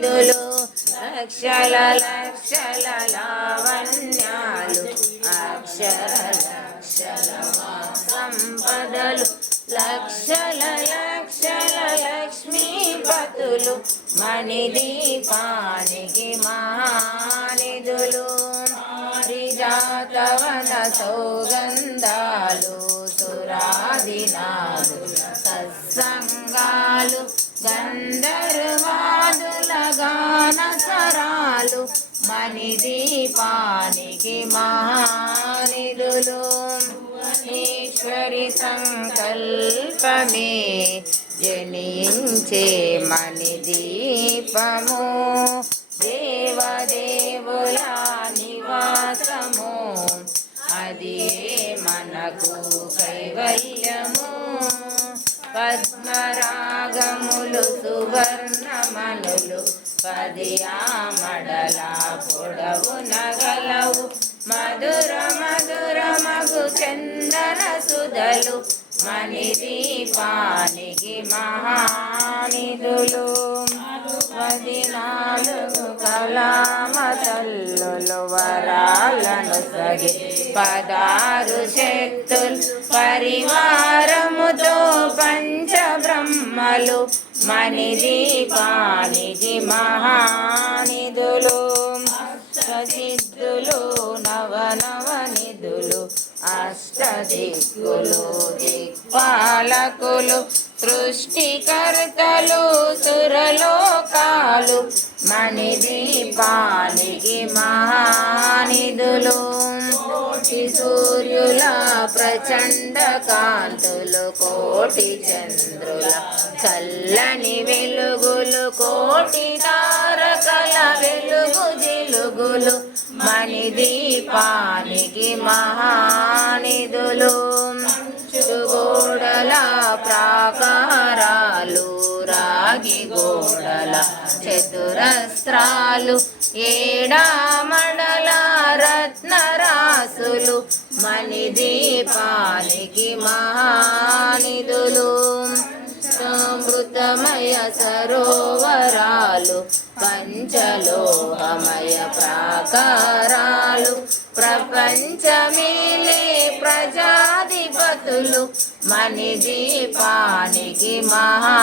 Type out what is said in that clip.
నిధులు లక్షల లక్షల లావణ్యాలు అక్షర లక్షల సంపదలు లక్షల లక్షల లక్ష్మీపతులు మణిదీపానికి మహానిధులు పారిజాతవన సౌగంధాలు సురాదినాదుల సత్సంగాలు గంధర్వాదుల గాన సరాలు మణిదీపానికి మహానిధులు ఈశ్వరి సంకల్పమే జనించే మణిదీపము దేవదేవుల నివాసము అది మనకు కైవల్యము పద్మరాగములు సువర్ణమనులు పదియామడల పొడవు నగలవు మధుర మధురమగు చందన సుధలు మణిదీపానికి మహానిధులు 14 కలామ తల్లులు వరాలను సగి 16 శక్తులు పరివారముతో పంచబ్రహ్మలు మణిదీపానికి మహానిధులు అష్టసిద్ధులు నవనవనిధులు అష్టదిక్కులు దిక్పాలకులు సృష్టికర్తలు సురలోకాలు మణిదీపానికి మహానిధులు కోటి సూర్యుల ప్రచండ కాంతులు కోటి చంద్రుల చల్లని వెలుగులు కోటి తారకల వెలుగు జిలుగులు మణిదీపానికి మహానిధులు గోడల ప్రాకారాలు రాగి గోడల చతురస్త్రాలు ఏడామడల రత్నరాసులు మణిదీపానికి మహానిధులు అమృతమయ సరోవరాలు పంచలోహమయ ప్రాకారాలు ప్రపంచమేలే ప్రజాధిపతులు మణిదీపానికి మహా